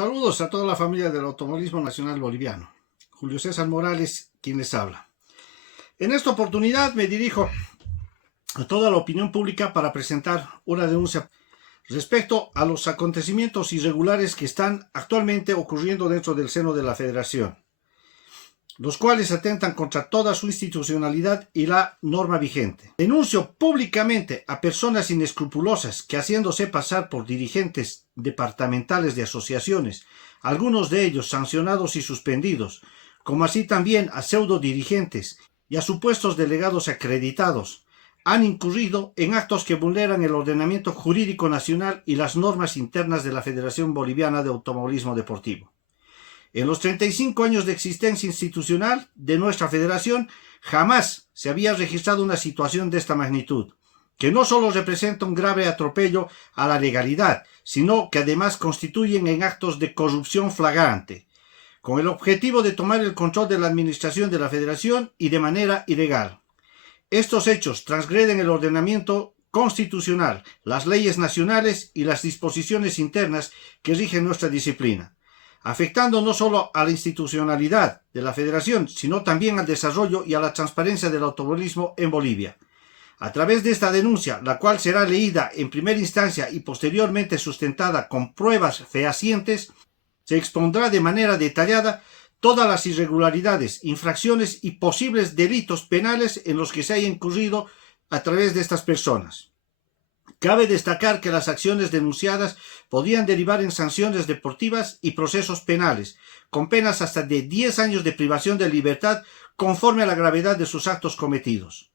Saludos a toda la familia del automovilismo nacional boliviano. Julio César Morales, quien les habla. En esta oportunidad me dirijo a toda la opinión pública para presentar una denuncia respecto a los acontecimientos irregulares que están actualmente ocurriendo dentro del seno de la Federación, los cuales atentan contra toda su institucionalidad y la norma vigente. Denuncio públicamente a personas inescrupulosas que, haciéndose pasar por dirigentes departamentales de asociaciones, algunos de ellos sancionados y suspendidos, como así también a pseudo dirigentes y a supuestos delegados acreditados, han incurrido en actos que vulneran el ordenamiento jurídico nacional y las normas internas de la Federación Boliviana de Automovilismo Deportivo. En los 35 años de existencia institucional de nuestra federación, jamás se había registrado una situación de esta magnitud, que no solo representa un grave atropello a la legalidad, sino que además constituyen en actos de corrupción flagrante, con el objetivo de tomar el control de la administración de la federación y de manera ilegal. Estos hechos transgreden el ordenamiento constitucional, las leyes nacionales y las disposiciones internas que rigen nuestra disciplina, afectando no solo a la institucionalidad de la federación, sino también al desarrollo y a la transparencia del automovilismo en Bolivia. A través de esta denuncia, la cual será leída en primera instancia y posteriormente sustentada con pruebas fehacientes, se expondrá de manera detallada todas las irregularidades, infracciones y posibles delitos penales en los que se haya incurrido a través de estas personas. Cabe destacar que las acciones denunciadas podían derivar en sanciones deportivas y procesos penales, con penas hasta de 10 años de privación de libertad conforme a la gravedad de sus actos cometidos.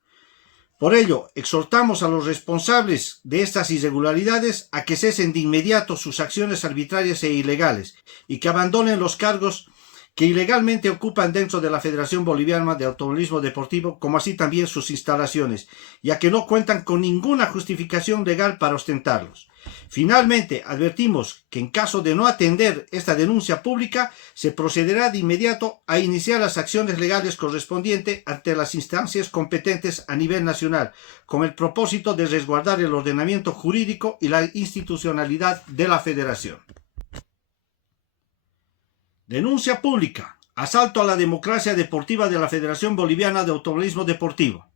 Por ello, exhortamos a los responsables de estas irregularidades a que cesen de inmediato sus acciones arbitrarias e ilegales y que abandonen los cargos que ilegalmente ocupan dentro de la Federación Boliviana de Automovilismo Deportivo, como así también sus instalaciones, ya que no cuentan con ninguna justificación legal para ostentarlos. Finalmente, advertimos que en caso de no atender esta denuncia pública, se procederá de inmediato a iniciar las acciones legales correspondientes ante las instancias competentes a nivel nacional, con el propósito de resguardar el ordenamiento jurídico y la institucionalidad de la Federación. Denuncia pública. Asalto a la democracia deportiva de la Federación Boliviana de Automovilismo Deportivo.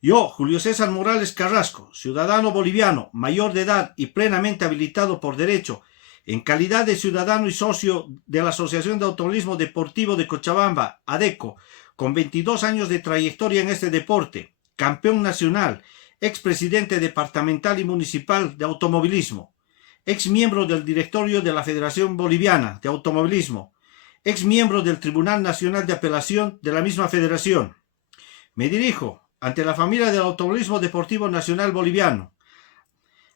Yo, Julio César Morales Carrasco, ciudadano boliviano, mayor de edad y plenamente habilitado por derecho, en calidad de ciudadano y socio de la Asociación de Automovilismo Deportivo de Cochabamba, ADECO, con 22 años de trayectoria en este deporte, campeón nacional, expresidente departamental y municipal de automovilismo, ex miembro del directorio de la Federación Boliviana de Automovilismo, ex miembro del Tribunal Nacional de Apelación de la misma federación. Me dirijo ante la familia del automovilismo deportivo nacional boliviano,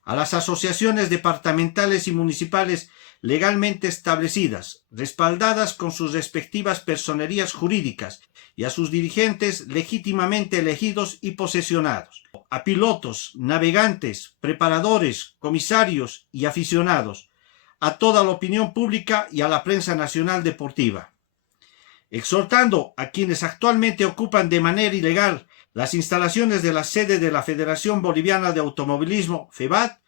a las asociaciones departamentales y municipales legalmente establecidas, respaldadas con sus respectivas personerías jurídicas, y a sus dirigentes legítimamente elegidos y posesionados, a pilotos, navegantes, preparadores, comisarios y aficionados, a toda la opinión pública y a la prensa nacional deportiva, exhortando a quienes actualmente ocupan de manera ilegal las instalaciones de la sede de la Federación Boliviana de Automovilismo, FEBAT,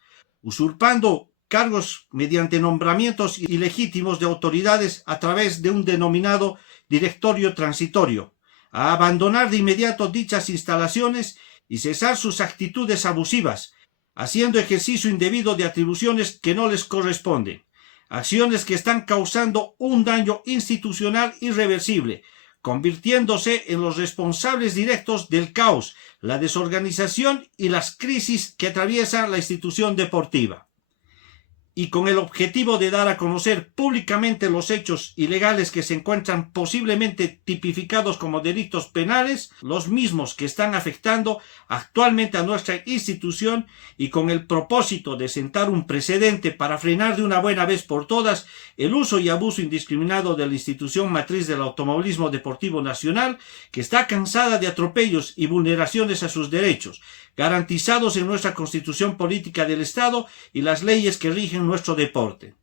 usurpando cargos mediante nombramientos ilegítimos de autoridades a través de un denominado directorio transitorio, a abandonar de inmediato dichas instalaciones y cesar sus actitudes abusivas, haciendo ejercicio indebido de atribuciones que no les corresponden, acciones que están causando un daño institucional irreversible, convirtiéndose en los responsables directos del caos, la desorganización y las crisis que atraviesa la institución deportiva. Y con el objetivo de dar a conocer públicamente los hechos ilegales que se encuentran posiblemente tipificados como delitos penales, los mismos que están afectando actualmente a nuestra institución, y con el propósito de sentar un precedente para frenar de una buena vez por todas el uso y abuso indiscriminado de la institución matriz del automovilismo deportivo nacional, que está cansada de atropellos y vulneraciones a sus derechos, garantizados en nuestra Constitución Política del Estado y las leyes que rigen nuestro deporte.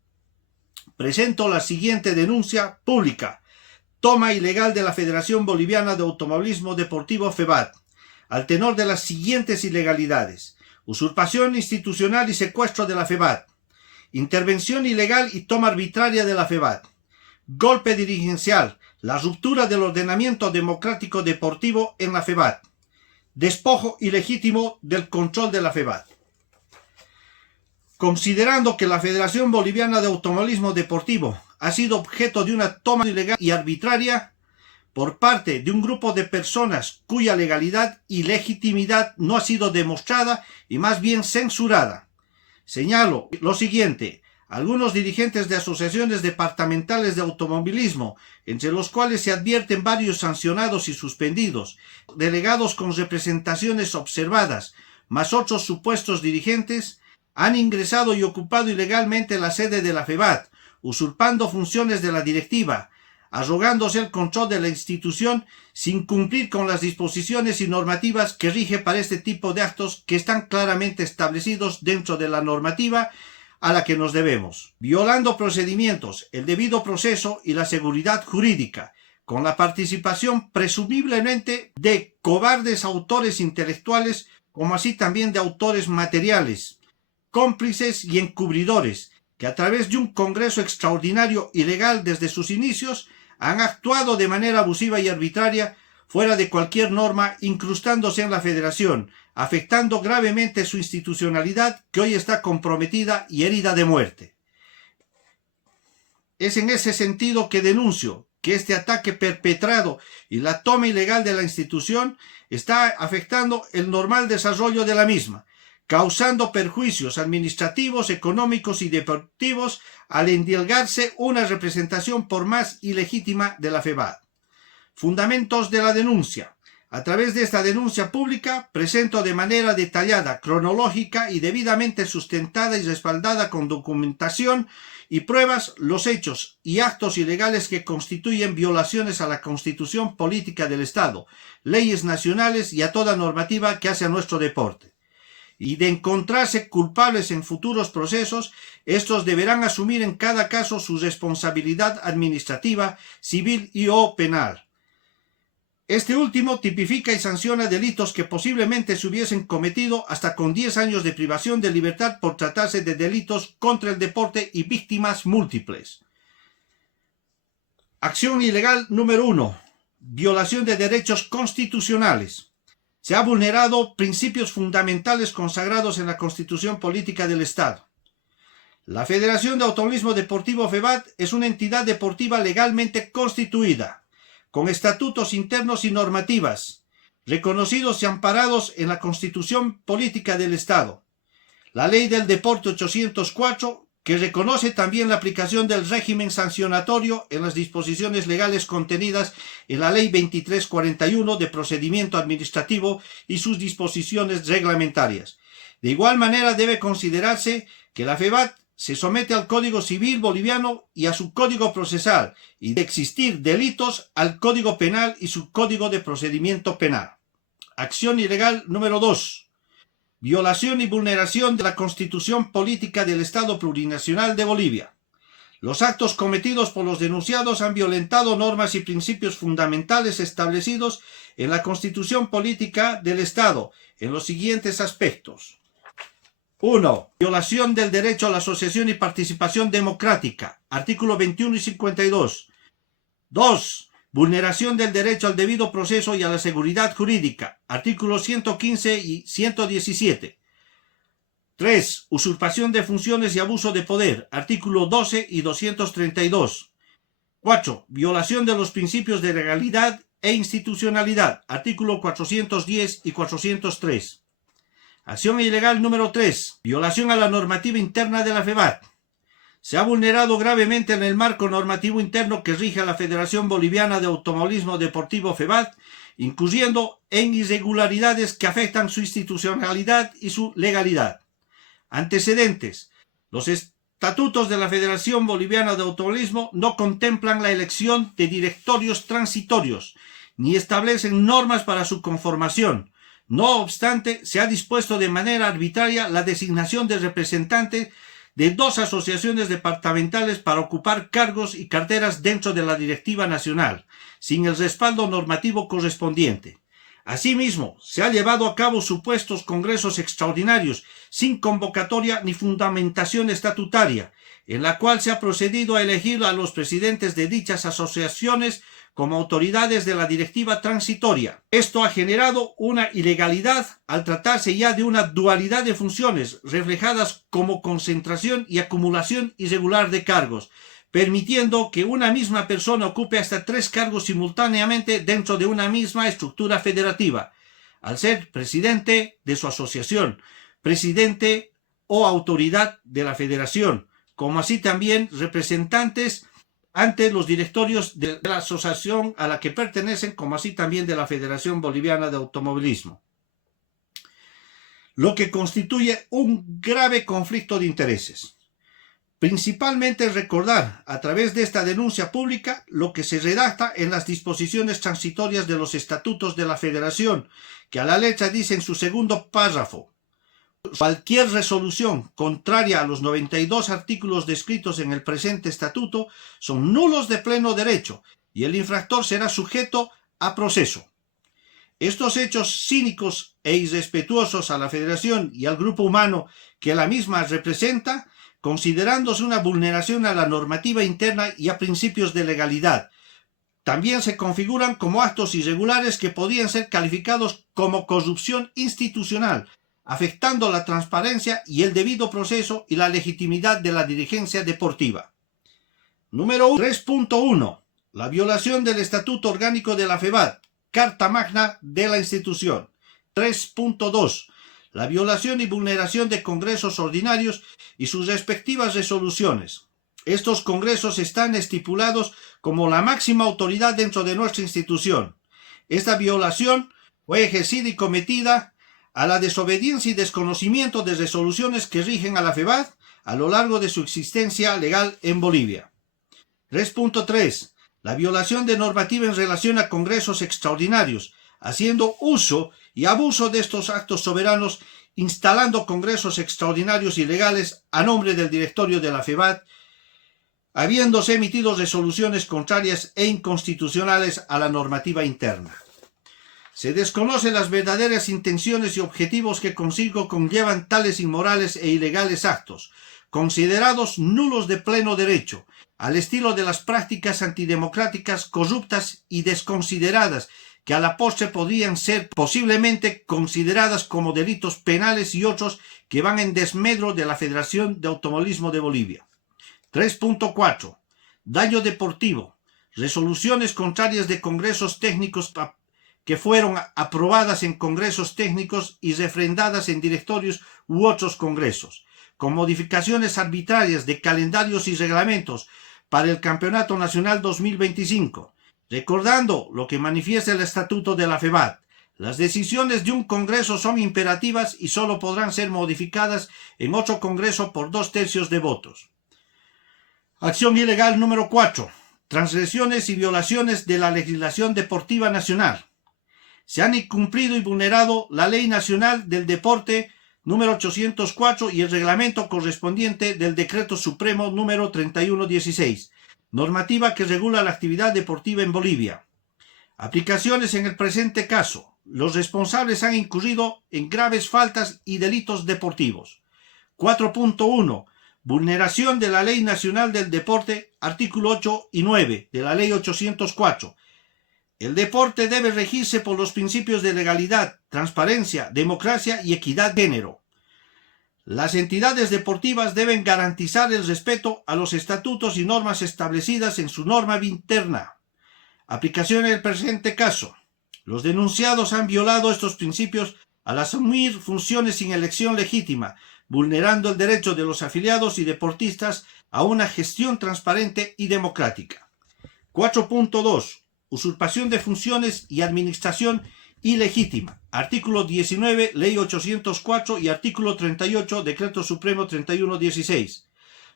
Presento la siguiente denuncia pública. Toma ilegal de la Federación Boliviana de Automovilismo Deportivo FEBAT, al tenor de las siguientes ilegalidades: usurpación institucional y secuestro de la FEBAT, intervención ilegal y toma arbitraria de la FEBAT, golpe dirigencial, la ruptura del ordenamiento democrático deportivo en la FEBAT, despojo ilegítimo del control de la FEBAT. Considerando que la Federación Boliviana de Automovilismo Deportivo ha sido objeto de una toma ilegal y arbitraria por parte de un grupo de personas cuya legalidad y legitimidad no ha sido demostrada y más bien censurada. Señalo lo siguiente: algunos dirigentes de asociaciones departamentales de automovilismo, entre los cuales se advierten varios sancionados y suspendidos, delegados con representaciones observadas, más otros supuestos dirigentes, han ingresado y ocupado ilegalmente la sede de la FEBAT, usurpando funciones de la directiva, arrogándose el control de la institución sin cumplir con las disposiciones y normativas que rige para este tipo de actos que están claramente establecidos dentro de la normativa a la que nos debemos, violando procedimientos, el debido proceso y la seguridad jurídica, con la participación presumiblemente de cobardes autores intelectuales, como así también de autores materiales, cómplices y encubridores, que a través de un congreso extraordinario y legal desde sus inicios han actuado de manera abusiva y arbitraria, fuera de cualquier norma, incrustándose en la federación, afectando gravemente su institucionalidad, que hoy está comprometida y herida de muerte. Es en ese sentido que denuncio que este ataque perpetrado y la toma ilegal de la institución está afectando el normal desarrollo de la misma, causando perjuicios administrativos, económicos y deportivos al endilgarse una representación por más ilegítima de la FEBAT. Fundamentos de la denuncia. A través de esta denuncia pública presento de manera detallada, cronológica y debidamente sustentada y respaldada con documentación y pruebas los hechos y actos ilegales que constituyen violaciones a la Constitución Política del Estado, leyes nacionales y a toda normativa que hace a nuestro deporte. Y de encontrarse culpables en futuros procesos, estos deberán asumir en cada caso su responsabilidad administrativa, civil y o penal. Este último tipifica y sanciona delitos que posiblemente se hubiesen cometido hasta con 10 años de privación de libertad por tratarse de delitos contra el deporte y víctimas múltiples. Acción ilegal número 1. Violación de derechos constitucionales. Se ha vulnerado principios fundamentales consagrados en la Constitución Política del Estado. La Federación de Automovilismo Deportivo FEBAT es una entidad deportiva legalmente constituida, con estatutos internos y normativas, reconocidos y amparados en la Constitución Política del Estado, la Ley del Deporte 804, que reconoce también la aplicación del régimen sancionatorio en las disposiciones legales contenidas en la Ley 2341 de Procedimiento Administrativo y sus disposiciones reglamentarias. De igual manera debe considerarse que la FEBAT se somete al Código Civil boliviano y a su Código Procesal, y de existir delitos al Código Penal y su Código de Procedimiento Penal. Acción ilegal número 2. Violación y vulneración de la Constitución Política del Estado Plurinacional de Bolivia. Los actos cometidos por los denunciados han violentado normas y principios fundamentales establecidos en la Constitución Política del Estado en los siguientes aspectos. 1. Violación del derecho a la asociación y participación democrática, artículo 21 y 52. 2. Vulneración del derecho al debido proceso y a la seguridad jurídica, artículos 115 y 117. 3. Usurpación de funciones y abuso de poder, artículo 12 y 232. 4. Violación de los principios de legalidad e institucionalidad, artículo 410 y 403. Acción ilegal número 3. Violación a la normativa interna de la FEBAT. Se ha vulnerado gravemente en el marco normativo interno que rige a la Federación Boliviana de Automovilismo Deportivo FEBAT, incurriendo en irregularidades que afectan su institucionalidad y su legalidad. Antecedentes. Los estatutos de la Federación Boliviana de Automovilismo no contemplan la elección de directorios transitorios, ni establecen normas para su conformación. No obstante, se ha dispuesto de manera arbitraria la designación de representantes de 2 asociaciones departamentales para ocupar cargos y carteras dentro de la directiva nacional, sin el respaldo normativo correspondiente. Asimismo, se ha llevado a cabo supuestos congresos extraordinarios sin convocatoria ni fundamentación estatutaria, en la cual se ha procedido a elegir a los presidentes de dichas asociaciones como autoridades de la directiva transitoria. Esto ha generado una ilegalidad al tratarse ya de una dualidad de funciones reflejadas como concentración y acumulación irregular de cargos, permitiendo que una misma persona ocupe hasta 3 cargos simultáneamente dentro de una misma estructura federativa, al ser presidente de su asociación, presidente o autoridad de la federación, como así también representantes ante los directorios de la asociación a la que pertenecen, como así también de la Federación Boliviana de Automovilismo, lo que constituye un grave conflicto de intereses. Principalmente recordar, a través de esta denuncia pública, lo que se redacta en las disposiciones transitorias de los estatutos de la Federación, que a la letra dice en su segundo párrafo: cualquier resolución contraria a los 92 artículos descritos en el presente estatuto son nulos de pleno derecho y el infractor será sujeto a proceso. Estos hechos cínicos e irrespetuosos a la Federación y al grupo humano que la misma representa, considerándose una vulneración a la normativa interna y a principios de legalidad, también se configuran como actos irregulares que podrían ser calificados como corrupción institucional, afectando la transparencia y el debido proceso y la legitimidad de la dirigencia deportiva. Número 3.1. La violación del Estatuto Orgánico de la FEBAT, Carta Magna de la institución. 3.2. La violación y vulneración de congresos ordinarios y sus respectivas resoluciones. Estos congresos están estipulados como la máxima autoridad dentro de nuestra institución. Esta violación fue ejercida y cometida a la desobediencia y desconocimiento de resoluciones que rigen a la FEBAT a lo largo de su existencia legal en Bolivia. 3.3. La violación de normativa en relación a congresos extraordinarios, haciendo uso y abuso de estos actos soberanos, instalando congresos extraordinarios ilegales a nombre del directorio de la FEBAT, habiéndose emitido resoluciones contrarias e inconstitucionales a la normativa interna. Se desconocen las verdaderas intenciones y objetivos que consigo conllevan tales inmorales e ilegales actos, considerados nulos de pleno derecho, al estilo de las prácticas antidemocráticas, corruptas y desconsideradas, que a la postre podrían ser posiblemente consideradas como delitos penales y otros que van en desmedro de la Federación de Automovilismo de Bolivia. 3.4. Daño deportivo. Resoluciones contrarias de congresos técnicos que fueron aprobadas en congresos técnicos y refrendadas en directorios u otros congresos, con modificaciones arbitrarias de calendarios y reglamentos para el Campeonato Nacional 2025, recordando lo que manifiesta el Estatuto de la FEBAT. Las decisiones de un congreso son imperativas y solo podrán ser modificadas en otro congreso por 2/3 de votos. Acción ilegal número 4. Transgresiones y violaciones de la legislación deportiva nacional. Se han incumplido y vulnerado la Ley Nacional del Deporte número 804 y el reglamento correspondiente del Decreto Supremo número 3116, normativa que regula la actividad deportiva en Bolivia. Aplicaciones en el presente caso. Los responsables han incurrido en graves faltas y delitos deportivos. 4.1. Vulneración de la Ley Nacional del Deporte, artículo 8 y 9 de la Ley 804. El deporte debe regirse por los principios de legalidad, transparencia, democracia y equidad de género. Las entidades deportivas deben garantizar el respeto a los estatutos y normas establecidas en su norma interna. Aplicación en el presente caso. Los denunciados han violado estos principios al asumir funciones sin elección legítima, vulnerando el derecho de los afiliados y deportistas a una gestión transparente y democrática. 4.2. Usurpación de funciones y administración ilegítima. Artículo 19, Ley 804 y artículo 38, Decreto Supremo 3116.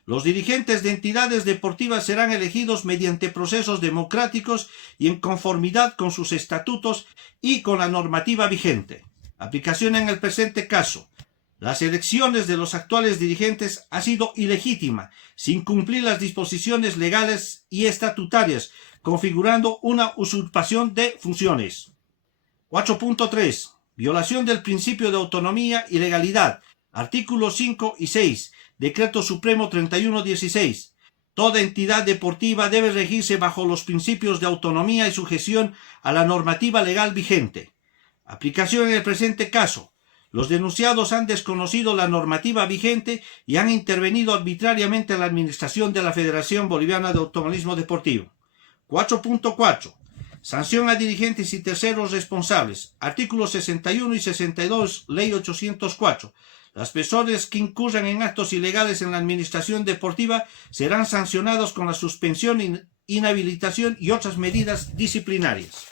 Los dirigentes de entidades deportivas serán elegidos mediante procesos democráticos y en conformidad con sus estatutos y con la normativa vigente. Aplicación en el presente caso. Las elecciones de los actuales dirigentes ha sido ilegítima, sin cumplir las disposiciones legales y estatutarias, configurando una usurpación de funciones. 4.3. Violación del principio de autonomía y legalidad. Artículos 5 y 6. Decreto Supremo 3116. Toda entidad deportiva debe regirse bajo los principios de autonomía y sujeción a la normativa legal vigente. Aplicación en el presente caso. Los denunciados han desconocido la normativa vigente y han intervenido arbitrariamente en la administración de la Federación Boliviana de Automovilismo Deportivo. 4.4. Sanción a dirigentes y terceros responsables. Artículos 61 y 62, Ley 804. Las personas que incurran en actos ilegales en la administración deportiva serán sancionados con la suspensión, inhabilitación y otras medidas disciplinarias.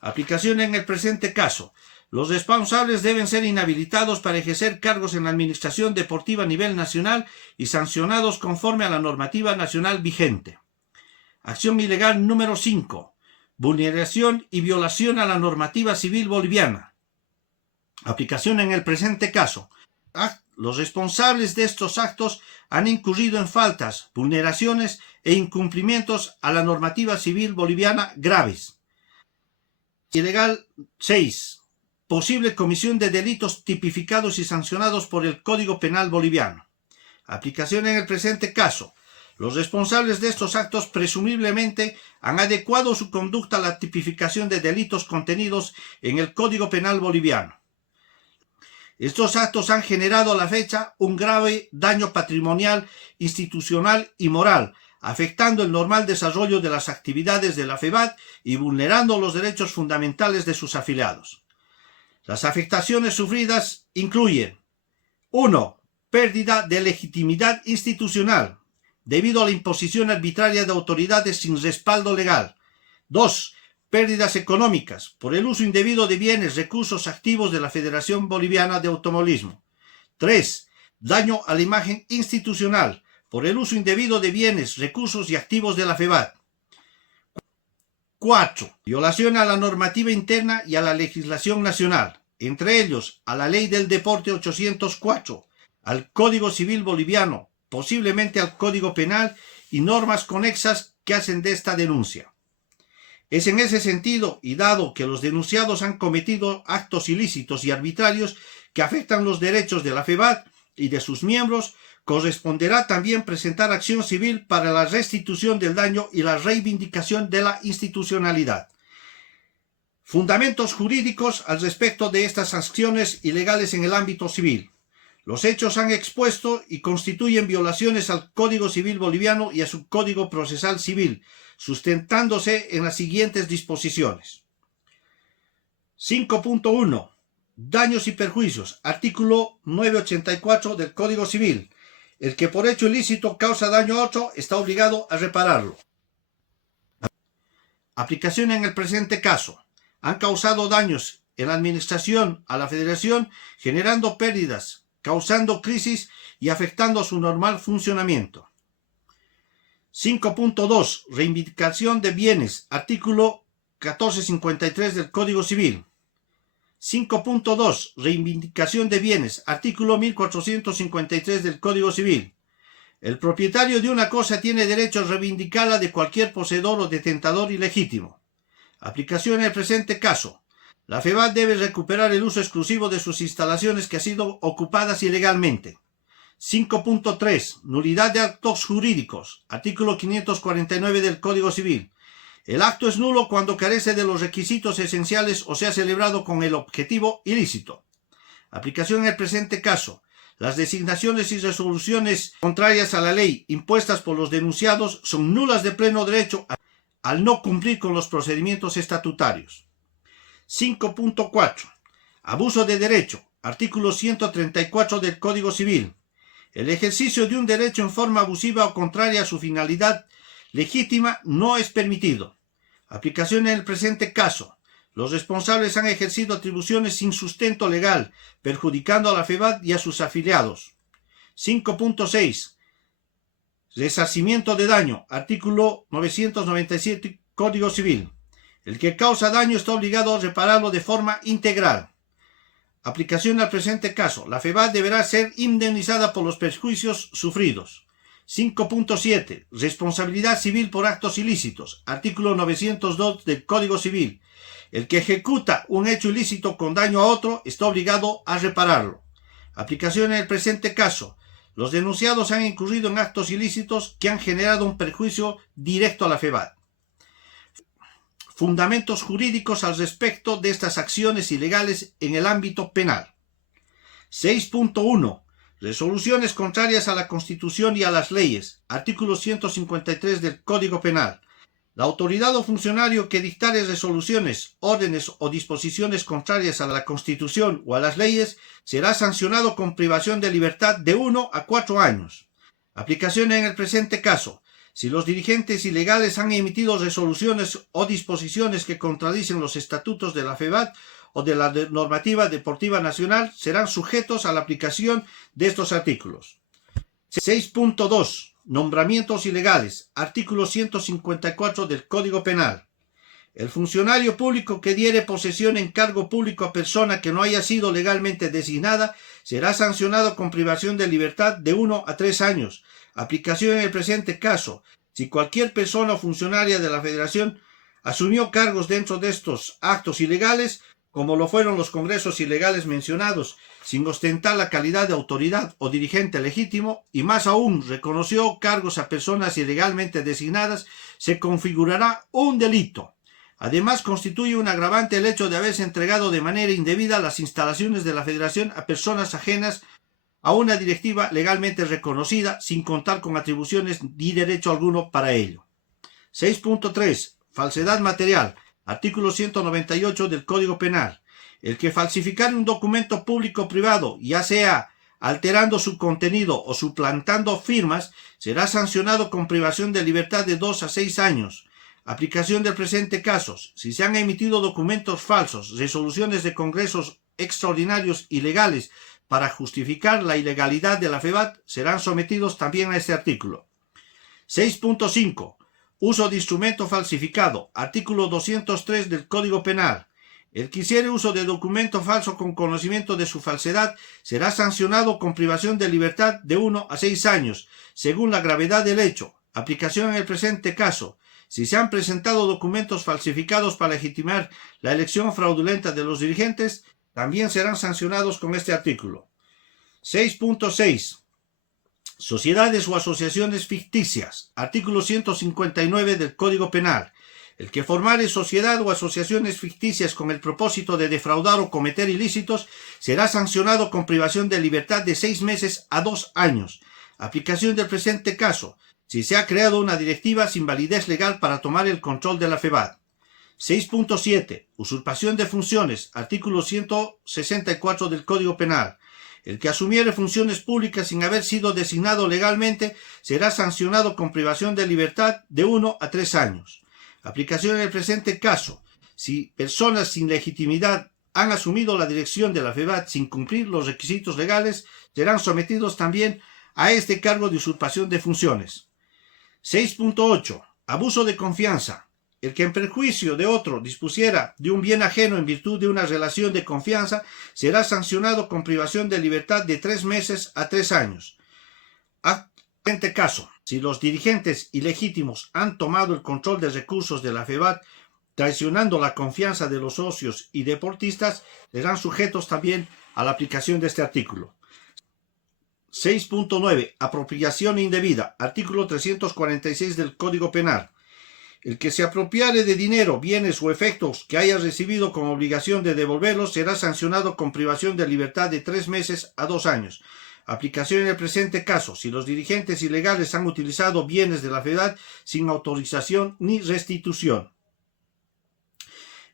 Aplicación en el presente caso. Los responsables deben ser inhabilitados para ejercer cargos en la administración deportiva a nivel nacional y sancionados conforme a la normativa nacional vigente. Acción ilegal número 5. Vulneración y violación a la normativa civil boliviana. Aplicación en el presente caso. Los responsables de estos actos han incurrido en faltas, vulneraciones e incumplimientos a la normativa civil boliviana graves. Ilegal 6. Posible comisión de delitos tipificados y sancionados por el Código Penal boliviano. Aplicación en el presente caso. Los responsables de estos actos presumiblemente han adecuado su conducta a la tipificación de delitos contenidos en el Código Penal boliviano. Estos actos han generado a la fecha un grave daño patrimonial, institucional y moral, afectando el normal desarrollo de las actividades de la FEBAT y vulnerando los derechos fundamentales de sus afiliados. Las afectaciones sufridas incluyen: 1. Pérdida de legitimidad institucional, debido a la imposición arbitraria de autoridades sin respaldo legal. 2. Pérdidas económicas, por el uso indebido de bienes, recursos, activos de la Federación Boliviana de Automovilismo. 3. Daño a la imagen institucional, por el uso indebido de bienes, recursos y activos de la FEBAT. 4. Violación a la normativa interna y a la legislación nacional, entre ellos a la Ley del Deporte 804, al Código Civil Boliviano, posiblemente al Código Penal y normas conexas que hacen de esta denuncia. Es en ese sentido, y dado que los denunciados han cometido actos ilícitos y arbitrarios que afectan los derechos de la FEBAT y de sus miembros, corresponderá también presentar acción civil para la restitución del daño y la reivindicación de la institucionalidad. Fundamentos jurídicos al respecto de estas acciones ilegales en el ámbito civil. Los hechos han expuesto y constituyen violaciones al Código Civil Boliviano y a su Código Procesal Civil, sustentándose en las siguientes disposiciones. 5.1. Daños y perjuicios. Artículo 984 del Código Civil. El que por hecho ilícito causa daño a otro está obligado a repararlo. Aplicación en el presente caso. Han causado daños en la administración a la Federación, generando pérdidas, causando crisis y afectando su normal funcionamiento. 5.2. Reivindicación de bienes. Artículo 1453 del Código Civil. 5.2. Reivindicación de bienes. Artículo 1453 del Código Civil. El propietario de una cosa tiene derecho a reivindicarla de cualquier poseedor o detentador ilegítimo. Aplicación en el presente caso. La FEBAT debe recuperar el uso exclusivo de sus instalaciones que han sido ocupadas ilegalmente. 5.3. Nulidad de actos jurídicos. Artículo 549 del Código Civil. El acto es nulo cuando carece de los requisitos esenciales o sea celebrado con el objetivo ilícito. Aplicación en el presente caso. Las designaciones y resoluciones contrarias a la ley impuestas por los denunciados son nulas de pleno derecho al no cumplir con los procedimientos estatutarios. 5.4. Abuso de derecho. Artículo 134 del Código Civil. El ejercicio de un derecho en forma abusiva o contraria a su finalidad legítima no es permitido. Aplicación en el presente caso. Los responsables han ejercido atribuciones sin sustento legal, perjudicando a la FEBAT y a sus afiliados. 5.6. Resarcimiento de daño. Artículo 997 Código Civil. El que causa daño está obligado a repararlo de forma integral. Aplicación al presente caso. La FEBAT deberá ser indemnizada por los perjuicios sufridos. 5.7. Responsabilidad civil por actos ilícitos. Artículo 902 del Código Civil. El que ejecuta un hecho ilícito con daño a otro está obligado a repararlo. Aplicación en el presente caso. Los denunciados han incurrido en actos ilícitos que han generado un perjuicio directo a la FEBAT. Fundamentos jurídicos al respecto de estas acciones ilegales en el ámbito penal. 6.1. Resoluciones contrarias a la Constitución y a las leyes. Artículo 153 del Código Penal. La autoridad o funcionario que dictare resoluciones, órdenes o disposiciones contrarias a la Constitución o a las leyes será sancionado con privación de libertad de 1 a 4 años. Aplicación en el presente caso. Si los dirigentes ilegales han emitido resoluciones o disposiciones que contradicen los estatutos de la FEBAT o de la normativa deportiva nacional, serán sujetos a la aplicación de estos artículos. 6.2. Nombramientos ilegales. Artículo 154 del Código Penal. El funcionario público que diere posesión en cargo público a persona que no haya sido legalmente designada será sancionado con privación de libertad de 1 a 3 años. Aplicación en el presente caso. Si cualquier persona o funcionaria de la Federación asumió cargos dentro de estos actos ilegales, como lo fueron los congresos ilegales mencionados, sin ostentar la calidad de autoridad o dirigente legítimo, y más aún reconoció cargos a personas ilegalmente designadas, se configurará un delito. Además, constituye un agravante el hecho de haberse entregado de manera indebida las instalaciones de la Federación a personas ajenas a una directiva legalmente reconocida, sin contar con atribuciones ni derecho alguno para ello. 6.3. Falsedad material. Artículo 198 del Código Penal. El que falsificare un documento público o privado, ya sea alterando su contenido o suplantando firmas, será sancionado con privación de libertad de 2 a 6 años. Aplicación del presente caso. Si se han emitido documentos falsos, resoluciones de congresos extraordinarios ilegales para justificar la ilegalidad de la FEBAT, serán sometidos también a este artículo. 6.5. Uso de instrumento falsificado. Artículo 203 del Código Penal. El que hiciere uso de documento falso con conocimiento de su falsedad será sancionado con privación de libertad de 1 a 6 años, según la gravedad del hecho. Aplicación en el presente caso. Si se han presentado documentos falsificados para legitimar la elección fraudulenta de los dirigentes, también serán sancionados con este artículo. 6.6. Sociedades o asociaciones ficticias. Artículo 159 del Código Penal. El que formare sociedad o asociaciones ficticias con el propósito de defraudar o cometer ilícitos será sancionado con privación de libertad de 6 meses a 2 años. Aplicación del presente caso. Si se ha creado una directiva sin validez legal para tomar el control de la FEBAT. 6.7. Usurpación de funciones. Artículo 164 del Código Penal. El que asumiere funciones públicas sin haber sido designado legalmente será sancionado con privación de libertad de 1 a 3 años. Aplicación en el presente caso. Si personas sin legitimidad han asumido la dirección de la FEBAT sin cumplir los requisitos legales, serán sometidos también a este cargo de usurpación de funciones. 6.8. Abuso de confianza. El que en perjuicio de otro dispusiera de un bien ajeno en virtud de una relación de confianza será sancionado con privación de libertad de 3 meses a 3 años. En este caso, si los dirigentes ilegítimos han tomado el control de recursos de la FEBAT, traicionando la confianza de los socios y deportistas, serán sujetos también a la aplicación de este artículo. 6.9. Apropiación indebida. Artículo 346 del Código Penal. El que se apropiare de dinero, bienes o efectos que haya recibido con obligación de devolverlos será sancionado con privación de libertad de 3 meses a 2 años. Aplicación en el presente caso. Si los dirigentes ilegales han utilizado bienes de la FEBAT sin autorización ni restitución.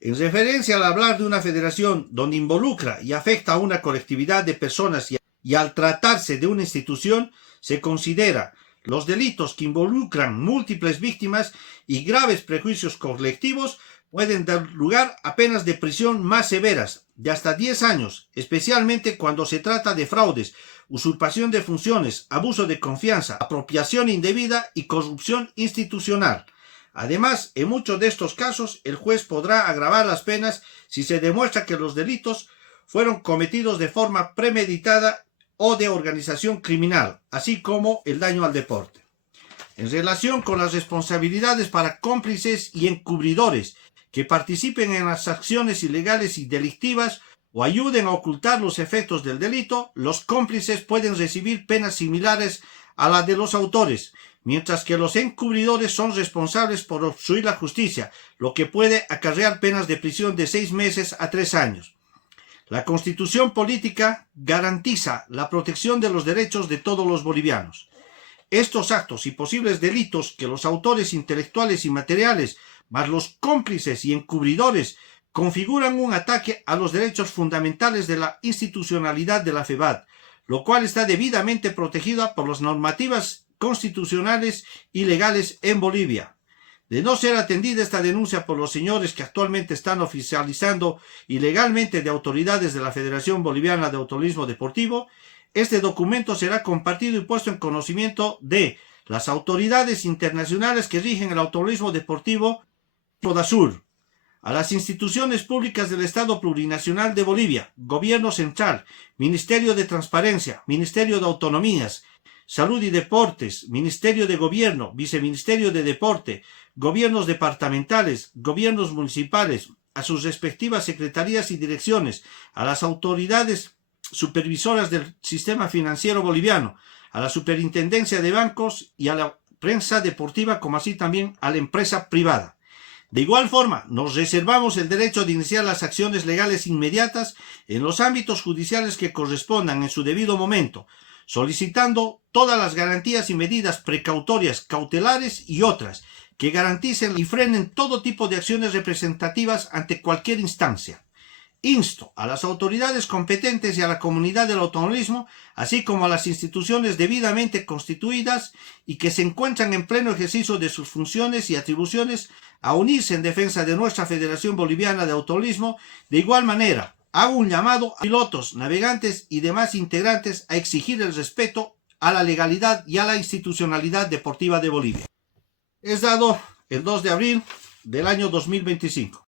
En referencia al hablar de una federación donde involucra y afecta a una colectividad de personas y al tratarse de una institución, se considera los delitos que involucran múltiples víctimas y graves prejuicios colectivos pueden dar lugar a penas de prisión más severas, de hasta 10 años, especialmente cuando se trata de fraudes, usurpación de funciones, abuso de confianza, apropiación indebida y corrupción institucional. Además, en muchos de estos casos, el juez podrá agravar las penas si se demuestra que los delitos fueron cometidos de forma premeditada o de organización criminal, así como el daño al deporte. en relación con las responsabilidades para cómplices y encubridores que participen en las acciones ilegales y delictivas o ayuden a ocultar los efectos del delito, los cómplices pueden recibir penas similares a las de los autores, mientras que los encubridores son responsables por obstruir la justicia, lo que puede acarrear penas de prisión de 6 meses a 3 años. La Constitución política garantiza la protección de los derechos de todos los bolivianos. Estos actos y posibles delitos que los autores intelectuales y materiales, más los cómplices y encubridores, configuran un ataque a los derechos fundamentales de la institucionalidad de la FEBAD, lo cual está debidamente protegida por las normativas constitucionales y legales en Bolivia. De no ser atendida esta denuncia por los señores que actualmente están oficializando ilegalmente de autoridades de la Federación Boliviana de Automovilismo Deportivo, este documento será compartido y puesto en conocimiento de las autoridades internacionales que rigen el automovilismo deportivo PRODASUR, a las instituciones públicas del Estado Plurinacional de Bolivia, Gobierno Central, Ministerio de Transparencia, Ministerio de Autonomías, Salud y Deportes, Ministerio de Gobierno, Viceministerio de Deporte, gobiernos departamentales, gobiernos municipales, a sus respectivas secretarías y direcciones, a las autoridades supervisoras del sistema financiero boliviano, a la superintendencia de bancos y a la prensa deportiva, como así también a la empresa privada. De igual forma, nos reservamos el derecho de iniciar las acciones legales inmediatas en los ámbitos judiciales que correspondan en su debido momento, solicitando todas las garantías y medidas precautorias, cautelares y otras, que garanticen y frenen todo tipo de acciones representativas ante cualquier instancia. Insto a las autoridades competentes y a la comunidad del automovilismo, así como a las instituciones debidamente constituidas y que se encuentran en pleno ejercicio de sus funciones y atribuciones, a unirse en defensa de nuestra Federación Boliviana de Automovilismo. De igual manera, hago un llamado a pilotos, navegantes y demás integrantes a exigir el respeto a la legalidad y a la institucionalidad deportiva de Bolivia. Es dado el 2 de abril del año 2025.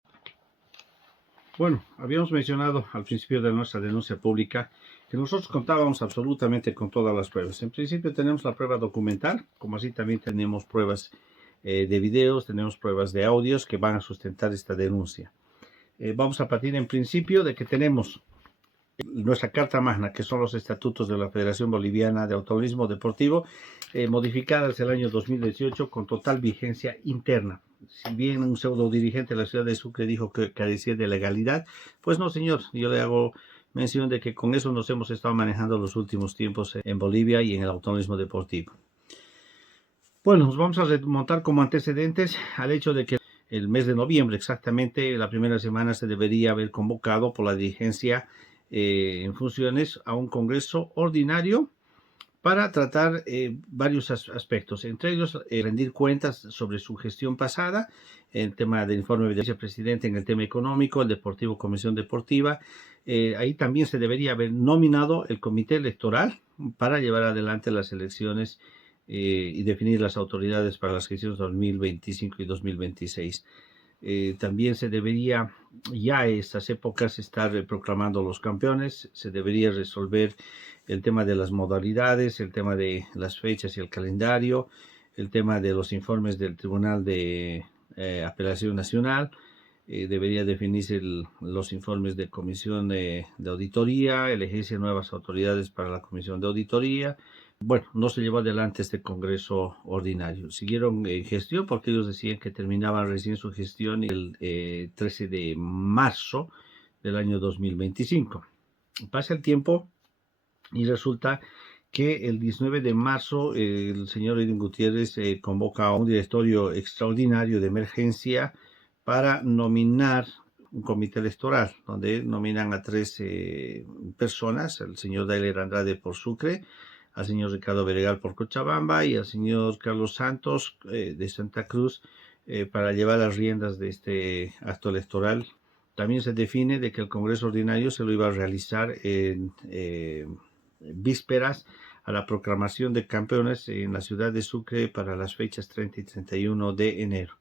Bueno, habíamos mencionado al principio de nuestra denuncia pública que nosotros contábamos absolutamente con todas las pruebas. En principio tenemos la prueba documental, como así también tenemos pruebas de videos, tenemos pruebas de audios que van a sustentar esta denuncia. Vamos a partir en principio de que tenemos nuestra Carta Magna, que son los estatutos de la Federación Boliviana de Automovilismo Deportivo, modificadas el año 2018 con total vigencia interna. Si bien un pseudo dirigente de la ciudad de Sucre dijo que carecía de legalidad, pues no, señor, yo le hago mención de que con eso nos hemos estado manejando los últimos tiempos en Bolivia y en el automovilismo deportivo. Bueno, nos vamos a remontar como antecedentes al hecho de que el mes de noviembre, exactamente la primera semana, se debería haber convocado por la dirigencia en funciones a un congreso ordinario para tratar varios aspectos, entre ellos rendir cuentas sobre su gestión pasada, el tema del informe del vicepresidente en el tema económico, el deportivo, comisión deportiva. Ahí también se debería haber nominado el comité electoral para llevar adelante las elecciones y definir las autoridades para las gestiones 2025 y 2026. También se debería ya a estas épocas estar proclamando los campeones, se debería resolver el tema de las modalidades, el tema de las fechas y el calendario, el tema de los informes del Tribunal de Apelación Nacional, debería definirse los informes de comisión de auditoría, elegirse nuevas autoridades para la comisión de auditoría. Bueno, no se llevó adelante este congreso ordinario. Siguieron en gestión porque ellos decían que terminaban recién su gestión el 13 de marzo del año 2025. Pasa el tiempo y resulta que el 19 de marzo el señor Edwin Gutiérrez convoca a un directorio extraordinario de emergencia para nominar un comité electoral, donde nominan a 3 personas, el señor Dailer Andrade por Sucre, al señor Ricardo Beregal por Cochabamba y al señor Carlos Santos de Santa Cruz para llevar las riendas de este acto electoral. También se define de que el Congreso Ordinario se lo iba a realizar en vísperas a la proclamación de campeones en la ciudad de Sucre para las fechas 30 y 31 de enero.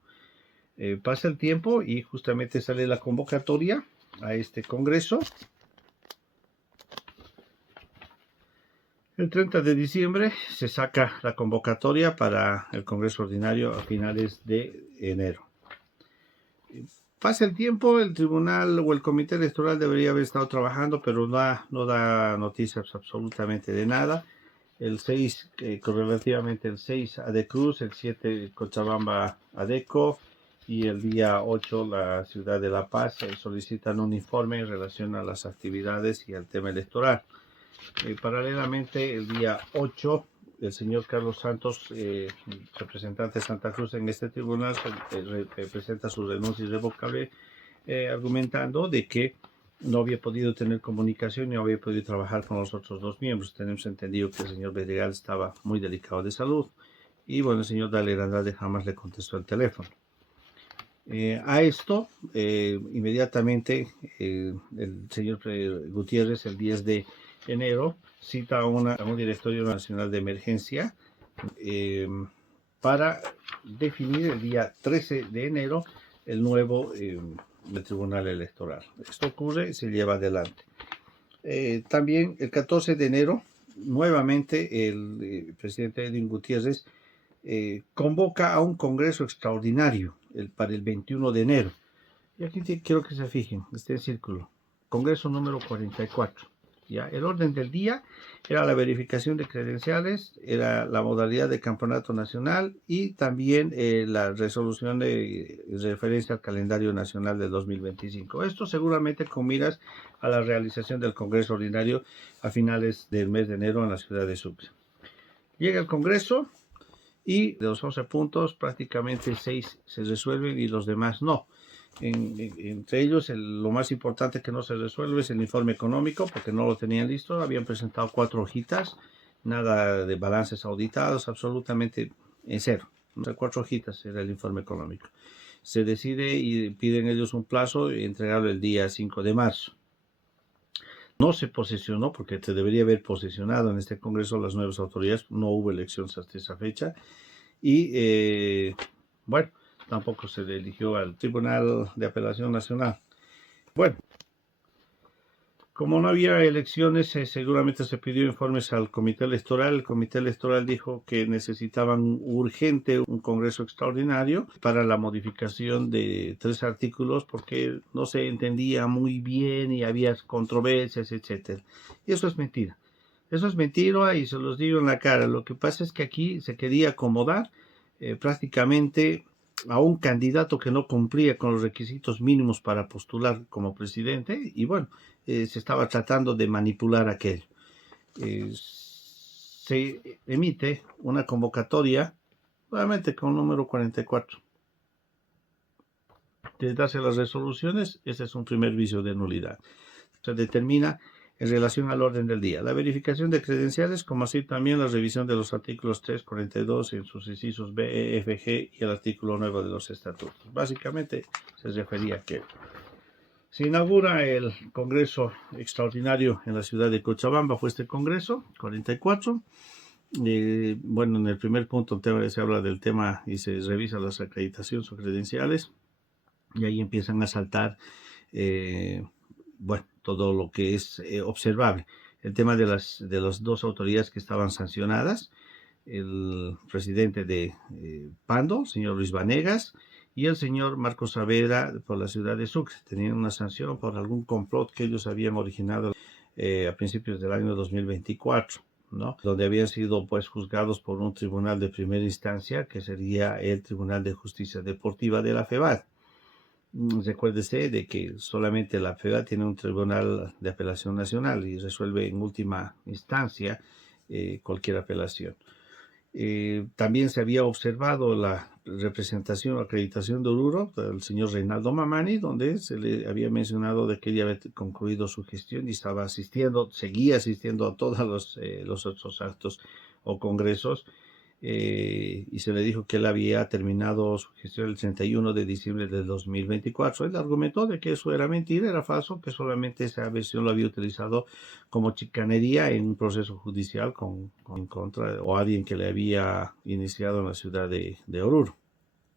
Pasa el tiempo y justamente sale la convocatoria a este congreso. El 30 de diciembre se saca la convocatoria para el Congreso Ordinario a finales de enero. Pasa el tiempo, el tribunal o el comité electoral debería haber estado trabajando, pero no da noticias absolutamente de nada. El 6, correlativamente el 6 Adecruz, el 7 Cochabamba Adeco y el día 8 la ciudad de La Paz solicitan un informe en relación a las actividades y al tema electoral. Paralelamente, el día 8, el señor Carlos Santos, representante de Santa Cruz en este tribunal, presenta su renuncia irrevocable, argumentando de que no había podido tener comunicación y no había podido trabajar con los otros dos miembros. Tenemos entendido que el señor Bedregal estaba muy delicado de salud y bueno, el señor Daler Andrade jamás le contestó el teléfono. A esto, inmediatamente, el señor Gutiérrez, el 10 de enero, cita a un directorio nacional de emergencia para definir el día 13 de enero el nuevo Tribunal Electoral. Esto ocurre y se lleva adelante. También el 14 de enero, nuevamente el presidente Edwin Gutiérrez convoca a un congreso extraordinario para el 21 de enero. Y aquí quiero que se fijen, este círculo, congreso número 44. ¿Ya? El orden del día era la verificación de credenciales, era la modalidad de campeonato nacional y también la resolución de referencia al calendario nacional de 2025. Esto seguramente con miras a la realización del congreso ordinario a finales del mes de enero en la ciudad de Sucre. Llega el congreso y de los 11 puntos prácticamente 6 se resuelven y los demás no. Entre ellos, lo más importante que no se resuelve es el informe económico, porque no lo tenían listo. Habían presentado 4 hojitas, nada de balances auditados, absolutamente en cero. 4 hojitas era el informe económico. Se decide y piden ellos un plazo y entregarlo el día 5 de marzo. No se posesionó, porque se debería haber posesionado en este Congreso las nuevas autoridades. No hubo elecciones hasta esa fecha. Y bueno, tampoco se le eligió al Tribunal de Apelación Nacional. Bueno, como no había elecciones, seguramente se pidió informes al Comité Electoral. El Comité Electoral dijo que necesitaban urgente un Congreso extraordinario para la modificación de 3 artículos porque no se entendía muy bien y había controversias, etc. Y eso es mentira. Eso es mentira y se los digo en la cara. Lo que pasa es que aquí se quería acomodar prácticamente a un candidato que no cumplía con los requisitos mínimos para postular como presidente y bueno, se estaba tratando de manipular aquello. Se emite una convocatoria nuevamente con el número 44. De darse las resoluciones, ese es un primer vicio de nulidad. Se determina en relación al orden del día. La verificación de credenciales, como así también la revisión de los artículos 3, 42 en sus incisos B, E, F, G y el artículo 9 de los estatutos. Básicamente se refería a que se inaugura el Congreso Extraordinario en la ciudad de Cochabamba, fue este Congreso, 44. Bueno, en el primer punto se habla del tema y se revisa las acreditaciones o credenciales y ahí empiezan a saltar bueno, todo lo que es observable. El tema de las 2 autoridades que estaban sancionadas, el presidente de Pando, señor Luis Vanegas, y el señor Marcos Saavedra por la ciudad de Sucre. Tenían una sanción por algún complot que ellos habían originado a principios del año 2024, ¿no? Donde habían sido pues juzgados por un tribunal de primera instancia, que sería el Tribunal de Justicia Deportiva de la FEBAD. Recuérdese de que solamente la FEBAD tiene un tribunal de apelación nacional y resuelve en última instancia cualquier apelación. También se había observado la representación o acreditación de Oruro del señor Reinaldo Mamani, donde se le había mencionado de que ya había concluido su gestión y seguía asistiendo a todos los otros actos o congresos. Y se le dijo que él había terminado su gestión el 31 de diciembre del 2024. Él argumentó de que eso era mentira, era falso, que solamente esa versión lo había utilizado como chicanería en un proceso judicial en contra o alguien que le había iniciado en la ciudad de Oruro.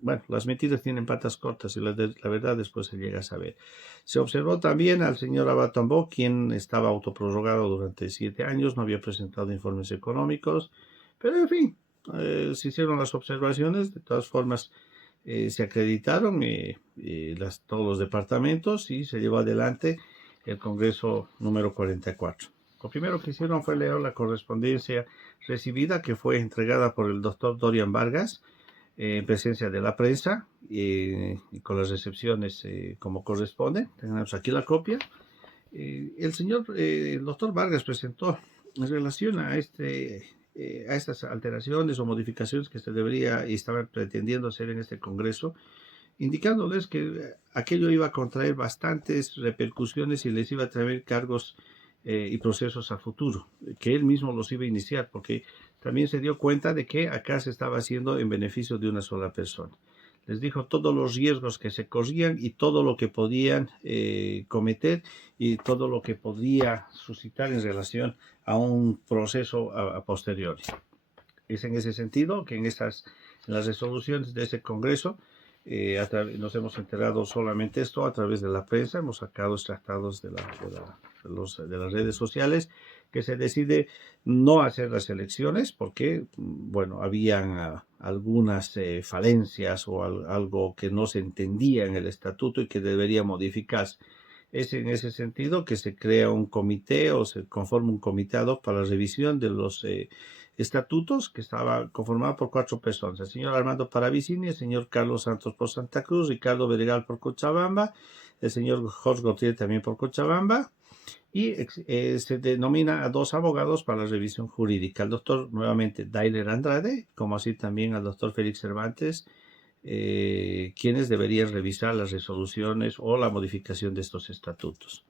bueno, las mentiras tienen patas cortas y la verdad después se llega a saber. Se observó también al señor Abatambo, quien estaba autoprorrogado durante 7 años, no había presentado informes económicos, pero en fin, se hicieron las observaciones, de todas formas se acreditaron todos los departamentos y se llevó adelante el Congreso número 44. Lo primero que hicieron fue leer la correspondencia recibida que fue entregada por el doctor Dorian Vargas, en presencia de la prensa y con las recepciones como corresponde. Tenemos aquí la copia. El doctor Vargas presentó en relación a estas alteraciones o modificaciones que se debería y estaban pretendiendo hacer en este Congreso, indicándoles que aquello iba a contraer bastantes repercusiones y les iba a traer cargos y procesos a futuro, que él mismo los iba a iniciar, porque también se dio cuenta de que acá se estaba haciendo en beneficio de una sola persona. Les dijo todos los riesgos que se corrían y todo lo que podían cometer y todo lo que podía suscitar en relación a un proceso a posteriori. Es en ese sentido que en las resoluciones de ese Congreso nos hemos enterado solamente esto a través de la prensa, hemos sacado extractados de las redes sociales, que se decide no hacer las elecciones porque, bueno, habían algunas falencias o algo que no se entendía en el estatuto y que debería modificarse. Es en ese sentido que se crea un comité o se conforma un comité ad hoc para la revisión de los estatutos, que estaba conformado por 4 personas: el señor Armando Paravicini, el señor Carlos Santos por Santa Cruz, Ricardo Beregal por Cochabamba, el señor Jorge Gautier también por Cochabamba, y se denomina a 2 abogados para la revisión jurídica, el doctor nuevamente Dailer Andrade, como así también al doctor Félix Cervantes, quienes deberían revisar las resoluciones o la modificación de estos estatutos.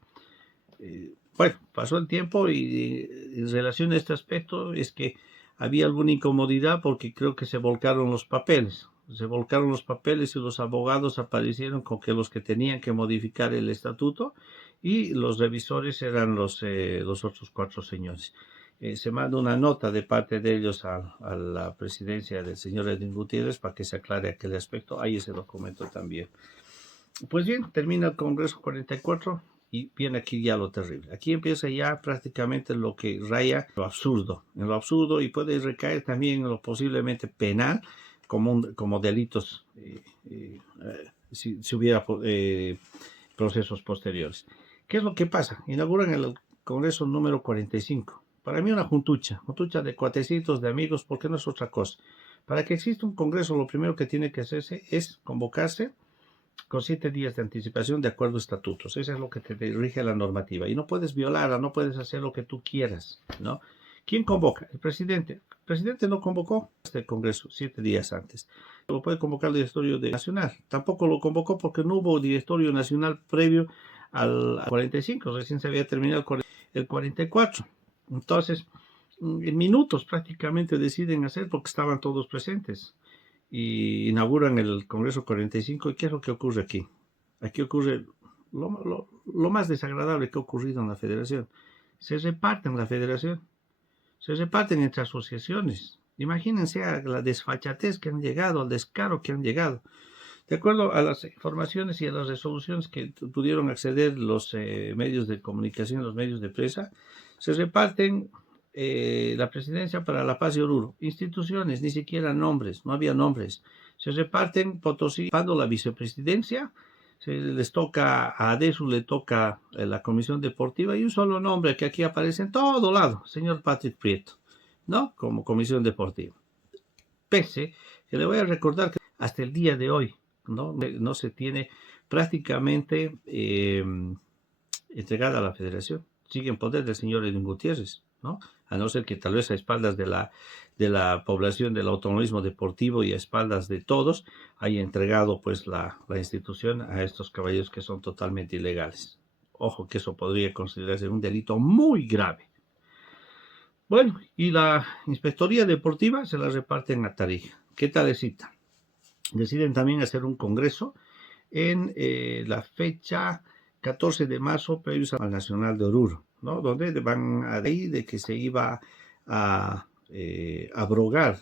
Bueno, pasó el tiempo y en relación a este aspecto es que había alguna incomodidad porque creo que se volcaron los papeles. Se volcaron los papeles y los abogados aparecieron con que los que tenían que modificar el estatuto y los revisores eran los otros 4 señores. Se manda una nota de parte de ellos a la presidencia del señor Edwin Gutiérrez para que se aclare aquel aspecto. Hay ese documento también. Pues bien, termina el Congreso 44 y viene aquí ya lo terrible. Aquí empieza ya prácticamente lo que raya en lo absurdo y puede recaer también en lo posiblemente penal como delitos si hubiera procesos posteriores. ¿Qué es lo que pasa? Inauguran el Congreso número 45. Para mí una juntucha de cuatecitos, de amigos, porque no es otra cosa. Para que exista un Congreso, lo primero que tiene que hacerse es convocarse con 7 días de anticipación de acuerdo a estatutos. Eso es lo que te rige la normativa. Y no puedes violarla, no puedes hacer lo que tú quieras, ¿no? ¿Quién convoca? El presidente. El presidente no convocó este Congreso 7 días antes. Lo puede convocar el directorio nacional. Tampoco lo convocó porque no hubo directorio nacional previo al 45. Recién se había terminado el 44. Entonces, en minutos prácticamente deciden hacer porque estaban todos presentes. Y inauguran el Congreso 45. ¿Y qué es lo que ocurre aquí? Aquí ocurre lo más desagradable que ha ocurrido en la federación. Se reparten la federación, se reparten entre asociaciones. Imagínense a la desfachatez que han llegado, al descaro que han llegado. De acuerdo a las informaciones y a las resoluciones que pudieron acceder los medios de comunicación, los medios de prensa, se reparten la presidencia para La Paz y Oruro. Instituciones, ni siquiera nombres, no había nombres. Se reparten Potosí, la vicepresidencia, les toca a ADESU, le toca la comisión deportiva y un solo nombre que aquí aparece en todo lado, señor Patrick Prieto, ¿no? Como comisión deportiva. Pese que le voy a recordar que hasta el día de hoy no se tiene prácticamente entregada a la federación. Sigue en poder del señor Edwin Gutiérrez, ¿no? A no ser que tal vez a espaldas de la población del autonomismo deportivo y a espaldas de todos haya entregado pues la institución a estos caballeros que son totalmente ilegales. Ojo que eso podría considerarse un delito muy grave. Bueno, y la inspectoría deportiva se la reparten a Tarija. ¿Qué tal cita? Deciden también hacer un congreso en la fecha 14 de marzo, previos al Nacional de Oruro, ¿no? Donde van a decir de que se iba a abrogar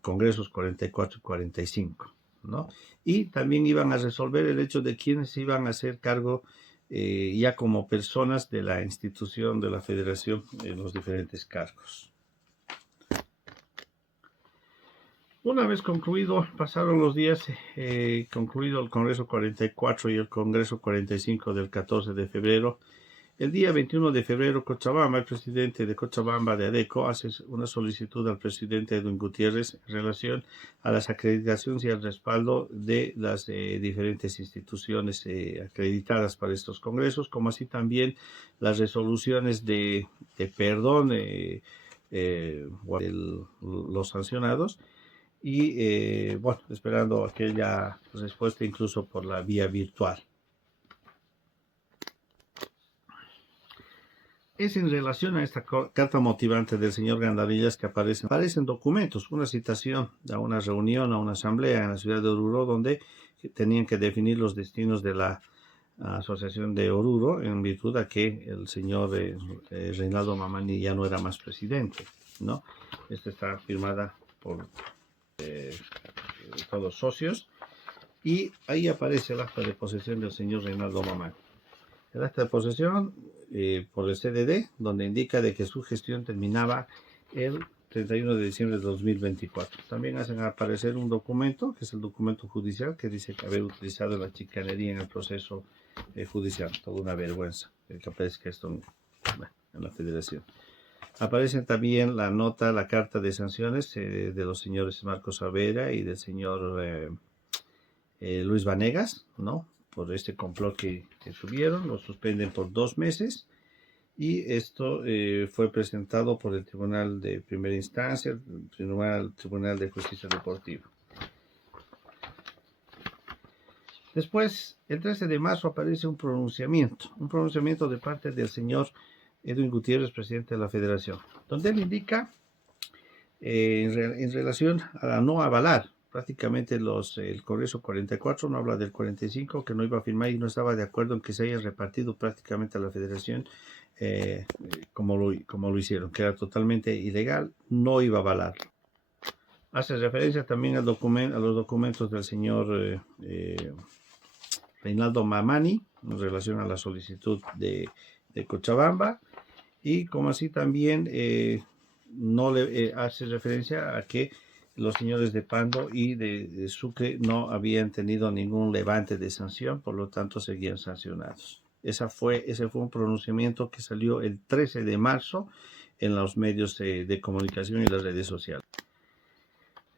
congresos 44 y 45, ¿no? Y también iban a resolver el hecho de quiénes iban a hacer cargo ya como personas de la institución de la federación en los diferentes cargos. Una vez concluido, pasaron los días, concluido el Congreso 44 y el Congreso 45 del 14 de febrero, el día 21 de febrero, Cochabamba, el presidente de Cochabamba de ADECO, hace una solicitud al presidente Edwin Gutiérrez en relación a las acreditaciones y al respaldo de las diferentes instituciones acreditadas para estos congresos, como así también las resoluciones de perdón los sancionados y, bueno, esperando aquella respuesta incluso por la vía virtual. Es en relación a esta carta motivante del señor Gandarillas que aparecen documentos, una citación a una reunión, a una asamblea en la ciudad de Oruro, donde tenían que definir los destinos de la Asociación de Oruro, en virtud de que el señor Reinaldo Mamani ya no era más presidente, ¿no? Esta está firmada por todos socios, y ahí aparece el acta de posesión del señor Reinaldo Mamani. El acta de posesión por el CDD, donde indica de que su gestión terminaba el 31 de diciembre de 2024. También hacen aparecer un documento, que es el documento judicial, que dice que haber utilizado la chicanería en el proceso judicial. Toda una vergüenza que aparezca esto en la federación. Aparecen también la nota, la carta de sanciones de los señores Marcos Savera y del señor Luis Vanegas, ¿no? Por este complot que subieron, lo suspenden por 2 meses, y esto fue presentado por el Tribunal de Primera Instancia, el Tribunal de Justicia Deportiva. Después, el 13 de marzo aparece un pronunciamiento de parte del señor Edwin Gutiérrez, presidente de la Federación, donde él indica en relación a no avalar prácticamente el Congreso 44, no habla del 45, que no iba a firmar y no estaba de acuerdo en que se haya repartido prácticamente a la federación como lo hicieron, que era totalmente ilegal, no iba a avalar. Hace referencia también a los documentos del señor Reinaldo Mamani en relación a la solicitud de Cochabamba, y como así también no le hace referencia a que los señores de Pando y de Sucre no habían tenido ningún levante de sanción, por lo tanto seguían sancionados. Ese fue un pronunciamiento que salió el 13 de marzo en los medios de comunicación y las redes sociales.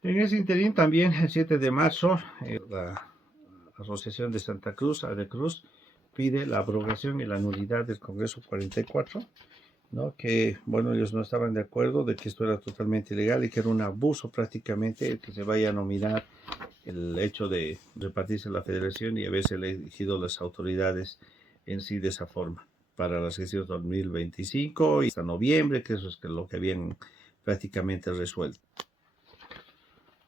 En ese interín también, el 7 de marzo, la Asociación de Santa Cruz, ADECRUZ, pide la abrogación y la nulidad del Congreso 44, ¿no? Que, bueno, ellos no estaban de acuerdo de que esto era totalmente ilegal y que era un abuso prácticamente que se vaya a nominar el hecho de repartirse la federación y haberse elegido las autoridades en sí de esa forma para las elecciones 2025 y hasta noviembre, que eso es lo que habían prácticamente resuelto.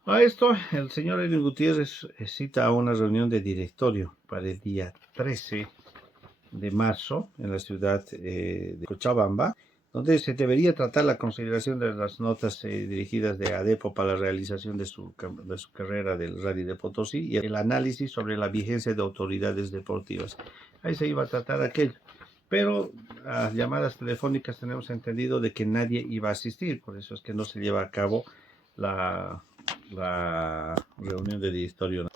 A esto, el señor Edwin Gutiérrez cita a una reunión de directorio para el día 13 de marzo en la ciudad de Cochabamba, donde se debería tratar la consideración de las notas dirigidas de ADEPO para la realización de su carrera del Rally de Potosí y el análisis sobre la vigencia de autoridades deportivas. Ahí se iba a tratar aquello, pero a llamadas telefónicas tenemos entendido de que nadie iba a asistir, por eso es que no se lleva a cabo la reunión de directorio.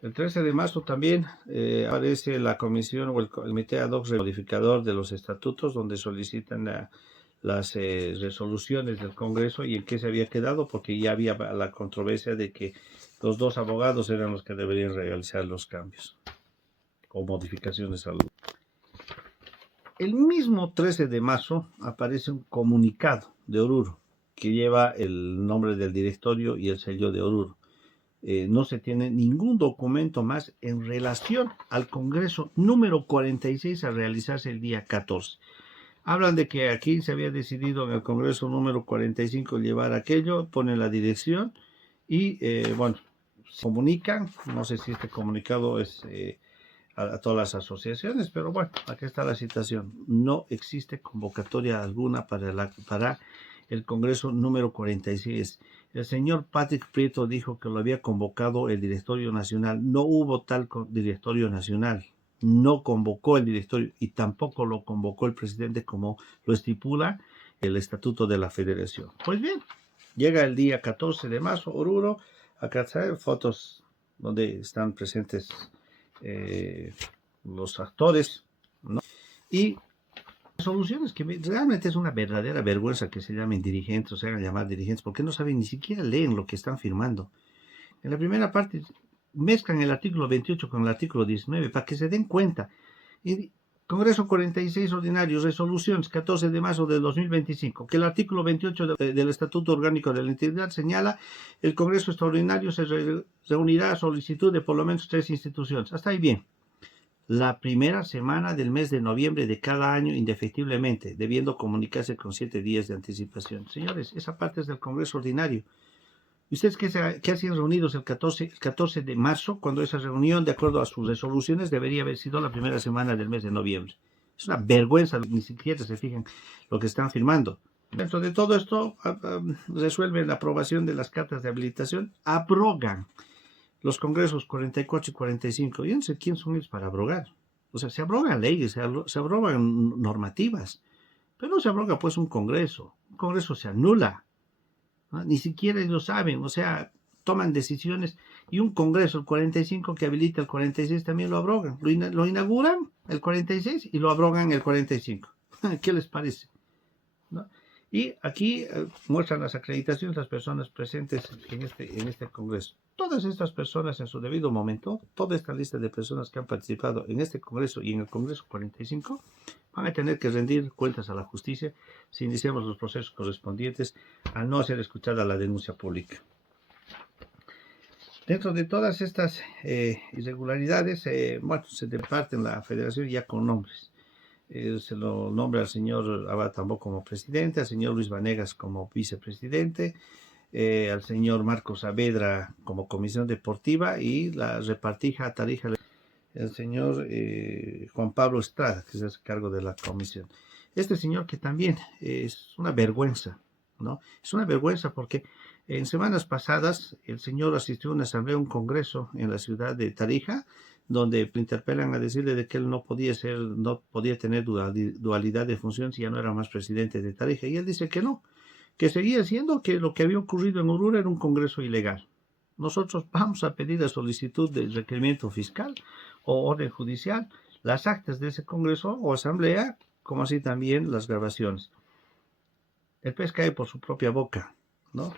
El 13 de marzo también aparece la comisión o el comité ad hoc modificador de los estatutos, donde solicitan las resoluciones del Congreso y en qué se había quedado, porque ya había la controversia de que los 2 abogados eran los que deberían realizar los cambios o modificaciones al. El mismo 13 de marzo aparece un comunicado de Oruro que lleva el nombre del directorio y el sello de Oruro. No se tiene ningún documento más en relación al Congreso número 46 a realizarse el día 14. Hablan de que aquí se había decidido en el Congreso número 45 llevar aquello, ponen la dirección y, bueno, se comunican. No sé si este comunicado es a todas las asociaciones, pero bueno, aquí está la situación. No existe convocatoria alguna para el Congreso número 46. El señor Patrick Prieto dijo que lo había convocado el Directorio Nacional. No hubo tal Directorio Nacional. No convocó el directorio y tampoco lo convocó el presidente como lo estipula el Estatuto de la Federación. Pues bien, llega el día 14 de marzo, Oruro, acá trae fotos donde están presentes los actores, ¿no? Y soluciones que realmente es una verdadera vergüenza que se llamen dirigentes o se hagan llamar dirigentes, porque no saben, ni siquiera leen lo que están firmando. En la primera parte mezclan el artículo 28 con el artículo 19 para que se den cuenta. Y Congreso 46 ordinario, resoluciones 14 de marzo de 2025, que el artículo 28 del Estatuto Orgánico de la entidad señala el Congreso extraordinario se reunirá a solicitud de por lo menos 3 instituciones. Hasta ahí bien. La primera semana del mes de noviembre de cada año indefectiblemente, debiendo comunicarse con 7 días de anticipación. Señores, esa parte es del Congreso ordinario. ¿Y ustedes qué hacían reunidos el 14 de marzo, cuando esa reunión, de acuerdo a sus resoluciones, debería haber sido la primera semana del mes de noviembre? Es una vergüenza, ni siquiera se fijan lo que están firmando. Dentro de todo esto, resuelven la aprobación de las cartas de habilitación, abrogan los congresos 44 y 45. Yo no sé quién son ellos para abrogar. O sea, se abrogan leyes, se abrogan normativas, pero no se abroga pues un congreso. Un congreso se anula. ¿No? Ni siquiera ellos saben, o sea, toman decisiones y un congreso, el 45 que habilita el 46 también lo abrogan. Lo inauguran el 46 y lo abrogan el 45. ¿Qué les parece? ¿No? Y aquí muestran las acreditaciones de las personas presentes en este congreso. Todas estas personas en su debido momento, toda esta lista de personas que han participado en este congreso y en el Congreso 45, van a tener que rendir cuentas a la justicia si iniciamos los procesos correspondientes al no ser escuchada la denuncia pública. Dentro de todas estas irregularidades, se departen la federación ya con nombres. Se lo nombra al señor Abad Tambó como presidente, al señor Luis Vanegas como vicepresidente, al señor Marcos Saavedra como comisión deportiva y la repartija Tarija el señor Juan Pablo Estrada, que es el cargo de la comisión. Este señor que también es una vergüenza, ¿no? Es una vergüenza porque en semanas pasadas el señor asistió a una asamblea, un congreso en la ciudad de Tarija, donde le interpelan a decirle de que él no podía tener dualidad de función si ya no era más presidente de Tarija. Y él dice que no, que seguía siendo que lo que había ocurrido en Oruro era un congreso ilegal. Nosotros vamos a pedir la solicitud de requerimiento fiscal o orden judicial, las actas de ese congreso o asamblea, como así también las grabaciones. El pez cae por su propia boca, ¿no?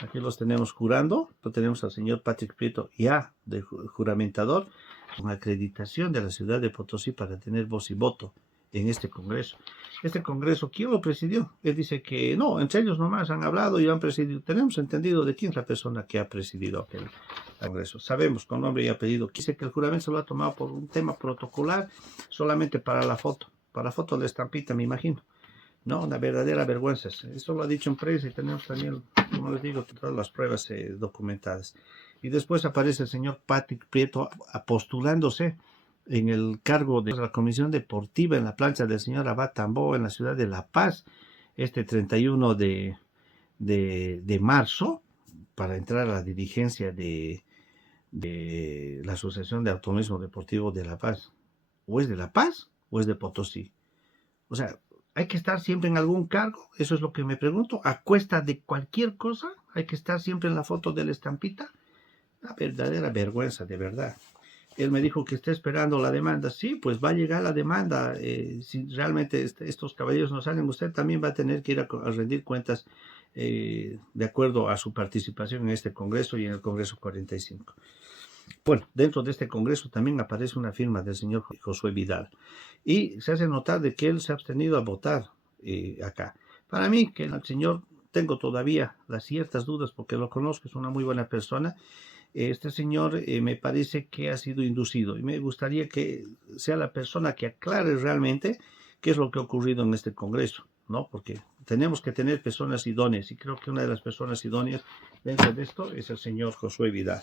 Aquí los tenemos jurando, lo tenemos al señor Patrick Prieto ya de juramentador, con acreditación de la ciudad de Potosí para tener voz y voto en este congreso. Este congreso, ¿quién lo presidió? Él dice que no, entre ellos nomás han hablado y han presidido. Tenemos entendido de quién es la persona que ha presidido aquel congreso. Sabemos con nombre y apellido. Dice que el juramento se lo ha tomado por un tema protocolar, solamente para la foto de la estampita, me imagino. No, una verdadera vergüenza. Eso lo ha dicho en prensa y tenemos también, como les digo, todas las pruebas documentadas. Y después aparece el señor Patrick Prieto postulándose en el cargo de la Comisión Deportiva en la plancha del señor Abad Tambó en la ciudad de La Paz, este 31 de marzo, para entrar a la dirigencia de la Asociación de Automovilismo Deportivo de La Paz. ¿O es de La Paz o es de Potosí? O sea, hay que estar siempre en algún cargo, eso es lo que me pregunto, a cuesta de cualquier cosa, hay que estar siempre en la foto de la estampita. Una verdadera vergüenza, de verdad. Él me dijo que está esperando la demanda. Sí, pues va a llegar la demanda. Si realmente estos caballeros no salen, usted también va a tener que ir a rendir cuentas de acuerdo a su participación en este Congreso y en el Congreso 45. Bueno, dentro de este Congreso también aparece una firma del señor Josué Vidal. Y se hace notar de que él se ha abstenido a votar acá. Para mí, que el señor, tengo todavía las ciertas dudas porque lo conozco, es una muy buena persona. Este señor me parece que ha sido inducido y me gustaría que sea la persona que aclare realmente qué es lo que ha ocurrido en este Congreso, ¿no? Porque tenemos que tener personas idóneas y creo que una de las personas idóneas dentro de esto es el señor Josué Vidal.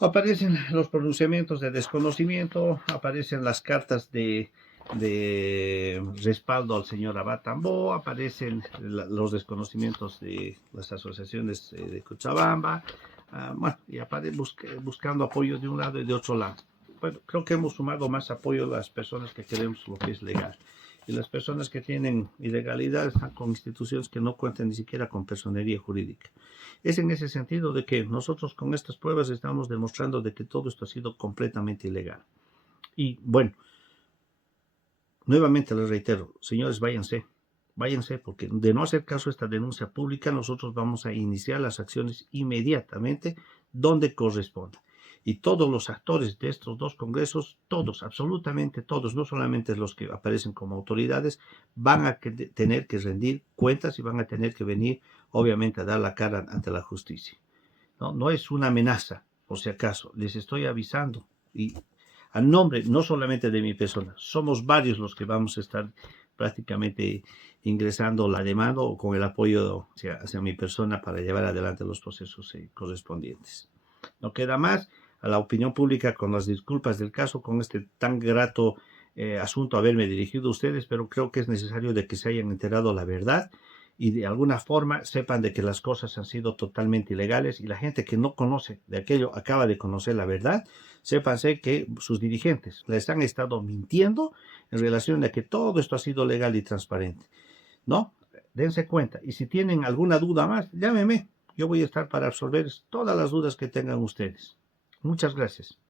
Aparecen los pronunciamientos de desconocimiento, aparecen las cartas de de respaldo al señor Abad Tambó, aparecen los desconocimientos de las asociaciones de Cochabamba, bueno, y buscando apoyo de un lado y de otro lado. Bueno, creo que hemos sumado más apoyo a las personas que queremos lo que es legal. Y las personas que tienen ilegalidad están con instituciones que no cuentan ni siquiera con personería jurídica. Es en ese sentido de que nosotros con estas pruebas estamos demostrando de que todo esto ha sido completamente ilegal. Y bueno, nuevamente les reitero, señores, váyanse, porque de no hacer caso a esta denuncia pública, nosotros vamos a iniciar las acciones inmediatamente donde corresponda. Y todos los actores de estos dos congresos, todos, absolutamente todos, no solamente los que aparecen como autoridades, van a tener que rendir cuentas y van a tener que venir, obviamente, a dar la cara ante la justicia. No es una amenaza, por si acaso, les estoy avisando. Y a nombre no solamente de mi persona, somos varios los que vamos a estar prácticamente ingresando la demanda o con el apoyo hacia mi persona para llevar adelante los procesos correspondientes. No queda más. A la opinión pública, con las disculpas del caso, con este tan grato asunto haberme dirigido a ustedes, pero creo que es necesario de que se hayan enterado la verdad y de alguna forma sepan de que las cosas han sido totalmente ilegales y la gente que no conoce de aquello acaba de conocer la verdad. Sépanse que sus dirigentes les han estado mintiendo en relación a que todo esto ha sido legal y transparente. ¿No? Dense cuenta. Y si tienen alguna duda más, llámeme. Yo voy a estar para resolver todas las dudas que tengan ustedes. Muchas gracias.